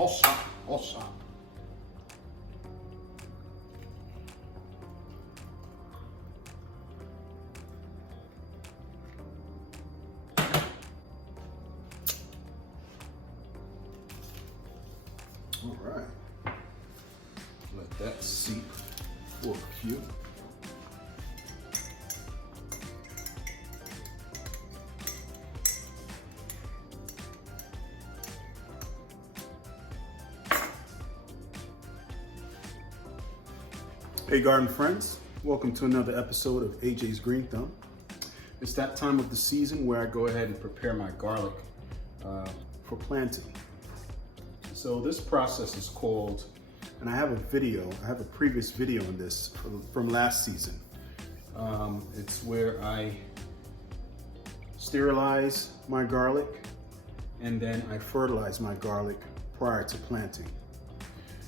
Awesome. All right. Let that seep for a few. Hey garden friends, welcome to another episode of AJ's Green Thumb. It's that time of the season where I go ahead and prepare my garlic for planting. So this process is called, and I have a previous video on this from last season. It's where I sterilize my garlic and then I fertilize my garlic prior to planting.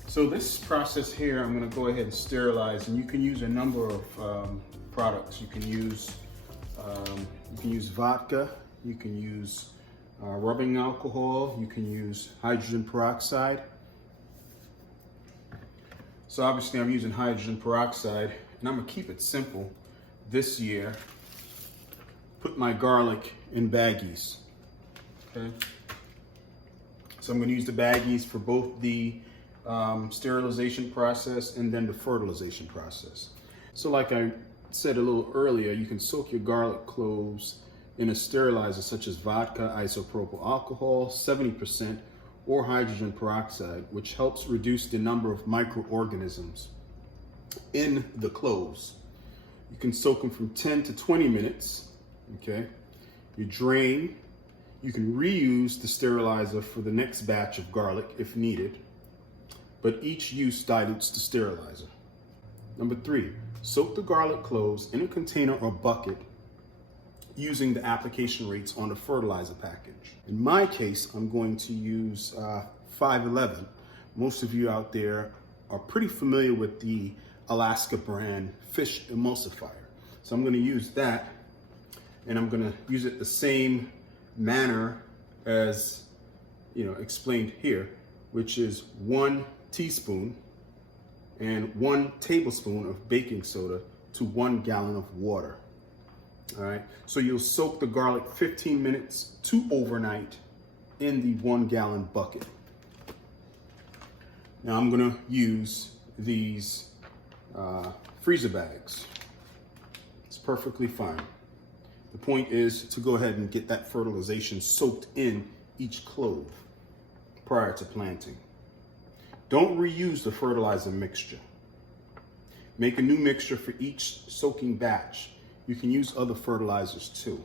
So this process here, I'm going to go ahead and sterilize, and you can use a number of products. You can use vodka, you can use rubbing alcohol, you can use hydrogen peroxide. So obviously I'm using hydrogen peroxide, and I'm going to keep it simple this year. Put my garlic in baggies. Okay. So I'm going to use the baggies for both the sterilization process and then the fertilization process. So like I said a little earlier, you can soak your garlic cloves in a sterilizer such as vodka, isopropyl alcohol, 70%, or hydrogen peroxide, which helps reduce the number of microorganisms in the cloves. You can soak them from 10 to 20 minutes, okay? You drain. You can reuse the sterilizer for the next batch of garlic if needed, but each use dilutes the sterilizer. Number 3, soak the garlic cloves in a container or bucket using the application rates on the fertilizer package. In my case, I'm going to use 511. Most of you out there are pretty familiar with the Alaska brand fish emulsifier. So I'm going to use that, and I'm going to use it the same manner as explained here, which is 1 teaspoon and 1 tablespoon of baking soda to 1 gallon of water. All right, so you'll soak the garlic 15 minutes to overnight in the 1 gallon bucket. Now I'm gonna use these freezer bags. It's perfectly fine. The point is to go ahead and get that fertilization soaked in each clove prior to planting. Don't reuse the fertilizer mixture. Make a new mixture for each soaking batch. You can use other fertilizers too.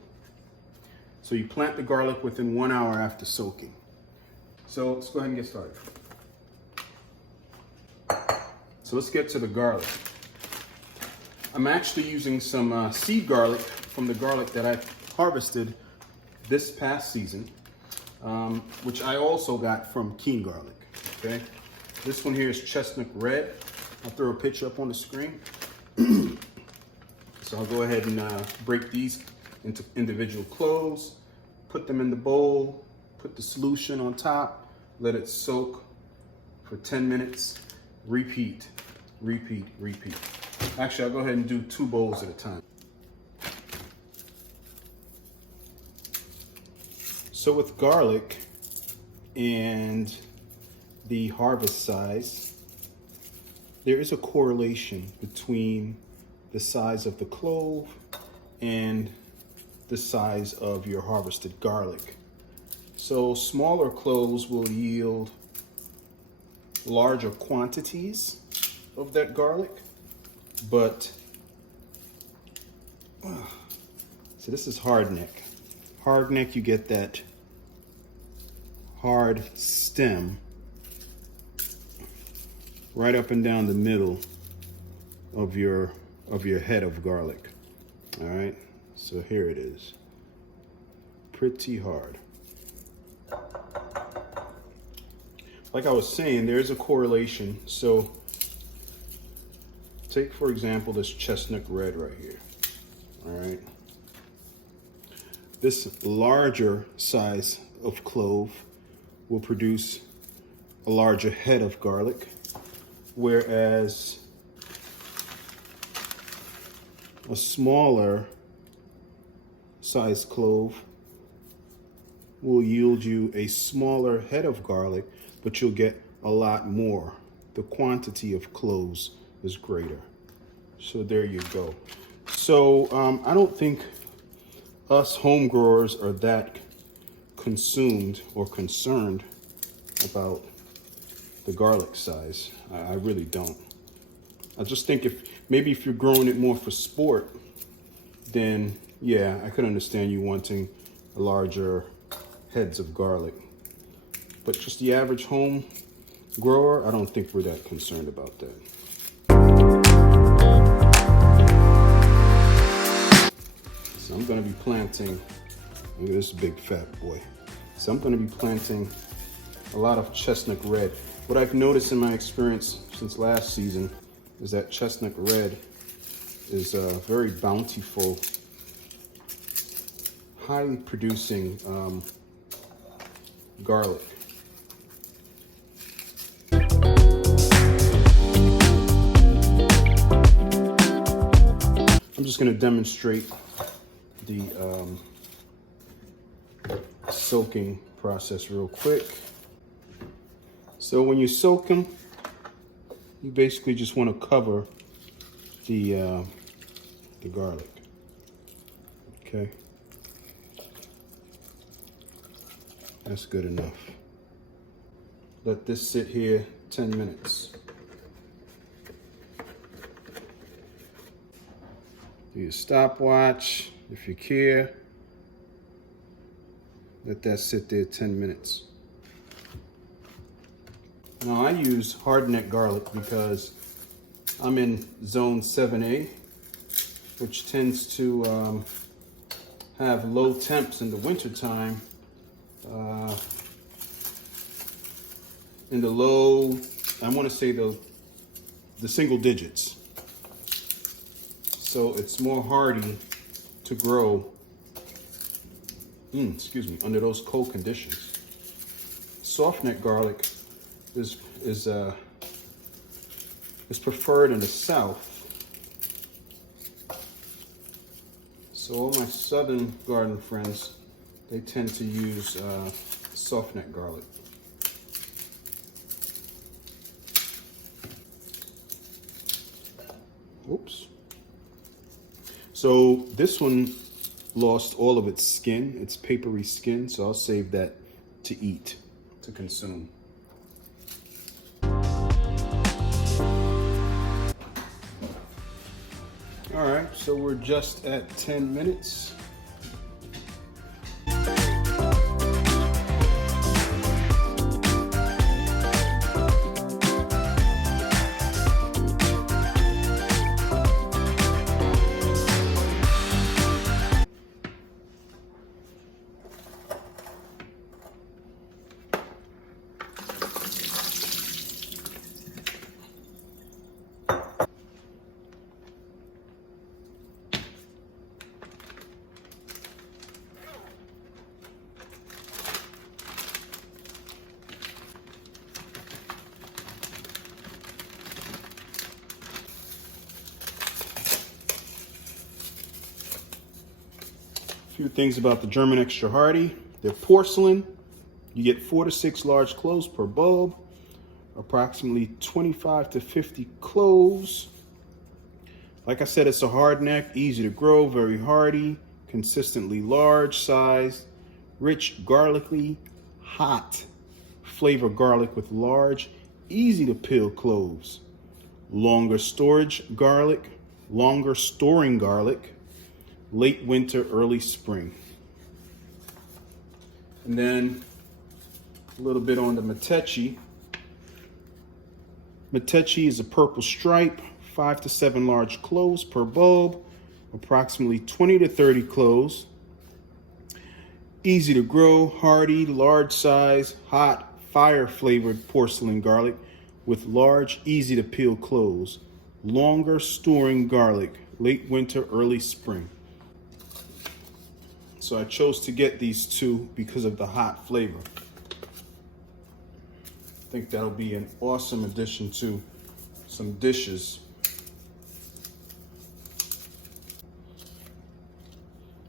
So you plant the garlic within 1 hour after soaking. So let's go ahead and get started. So let's get to the garlic. I'm actually using some seed garlic from the garlic that I harvested this past season, which I also got from Keen Garlic, okay? This one here is chestnut red. I'll throw a picture up on the screen. So I'll go ahead and break these into individual cloves, put them in the bowl, put the solution on top, let it soak for 10 minutes, repeat, repeat, repeat. Actually, I'll go ahead and do 2 bowls at a time. So with garlic and the harvest size, there is a correlation between the size of the clove and the size of your harvested garlic. So smaller cloves will yield larger quantities of that garlic, but so this is hard neck. Hard neck, you get that hard stem right up and down the middle of your head of garlic. All right, so here it is, pretty hard. Like I was saying, there's a correlation. So take, for example, this chestnut red right here. All right, this larger size of clove will produce a larger head of garlic, whereas a smaller size clove will yield you a smaller head of garlic, but you'll get a lot more. The quantity of cloves is greater. So there you go. So I don't think us home growers are that consumed or concerned about the garlic size. I really don't. I just think maybe if you're growing it more for sport, then yeah, I could understand you wanting larger heads of garlic. But just the average home grower, I don't think we're that concerned about that. So I'm gonna be planting, look at this big fat boy. So I'm gonna be planting a lot of chestnut red. What I've noticed in my experience since last season is that chestnut red is very bountiful, highly producing garlic. I'm just going to demonstrate the soaking process real quick. So when you soak them, you basically just want to cover the garlic. Okay, that's good enough. Let this sit here 10 minutes. Do your stopwatch if you care. Let that sit there 10 minutes. Now I use hardneck garlic because I'm in zone 7A, which tends to have low temps in the wintertime. In the low, I want to say the single digits. So it's more hardy to grow, under those cold conditions. Softneck garlic is preferred in the south. So all my southern garden friends, they tend to use softneck garlic. Oops. So this one lost all of its skin, its papery skin, so I'll save that to eat, to consume. All right, so we're just at 10 minutes. Few things about the German Extra Hardy. They're porcelain. You get 4 to 6 large cloves per bulb, approximately 25 to 50 cloves. Like I said, it's a hard neck, easy to grow, very hardy, consistently large size, rich, garlicky, hot flavor garlic with large, easy to peel cloves. Longer storing garlic, late winter, early spring. And then a little bit on the Metechi. Metechi is a purple stripe, 5 to 7 large cloves per bulb, approximately 20 to 30 cloves. Easy to grow, hardy, large size, hot, fire flavored porcelain garlic with large, easy to peel cloves. Longer storing garlic, late winter, early spring. So I chose to get these two because of the hot flavor. I think that'll be an awesome addition to some dishes.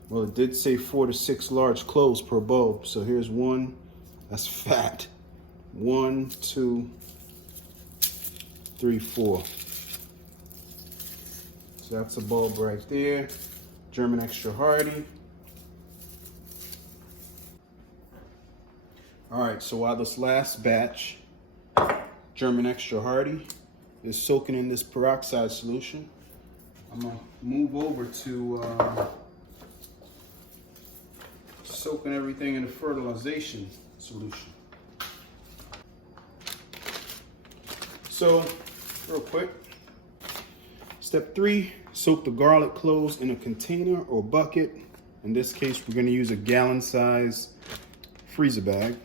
Well, it did say 4 to 6 large cloves per bulb. So here's one. That's fat. 1, 2, 3, 4. So that's a bulb right there. German extra hardy. All right, so while this last batch, German extra hardy, is soaking in this peroxide solution, I'm gonna move over to soaking everything in the fertilization solution. So, real quick, step 3, soak the garlic cloves in a container or bucket. In this case, we're gonna use a gallon-size freezer bag.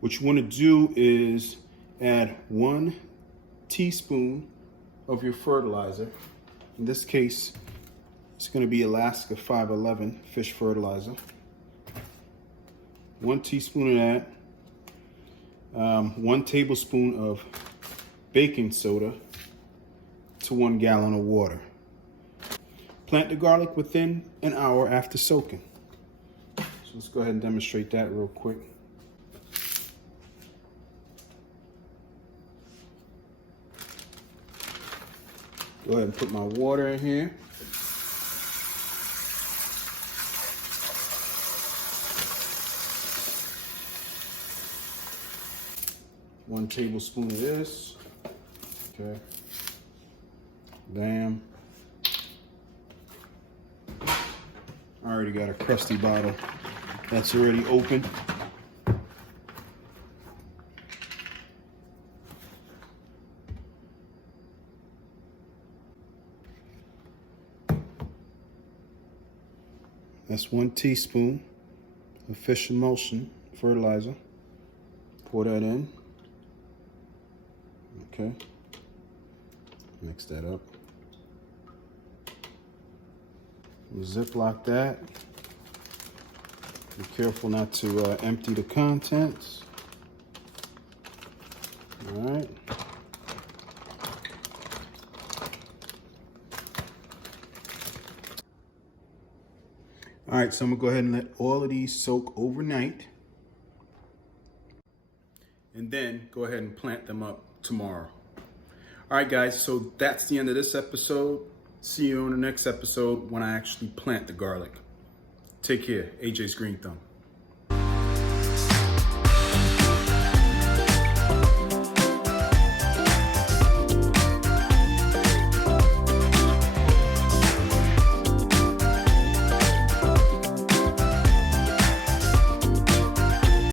What you wanna do is add 1 teaspoon of your fertilizer. In this case, it's gonna be Alaska 511 fish fertilizer. 1 teaspoon of that. 1 tablespoon of baking soda to 1 gallon of water. Plant the garlic within an hour after soaking. So let's go ahead and demonstrate that real quick. Go ahead and put my water in here. One tablespoon of this. Okay. Bam. I already got a crusty bottle that's already open. That's 1 teaspoon of fish emulsion fertilizer. Pour that in. Okay. Mix that up. Ziplock that. Be careful not to empty the contents. All right. All right, so I'm gonna go ahead and let all of these soak overnight. And then go ahead and plant them up tomorrow. All right, guys, so that's the end of this episode. See you on the next episode when I actually plant the garlic. Take care. AJ's Green Thumb.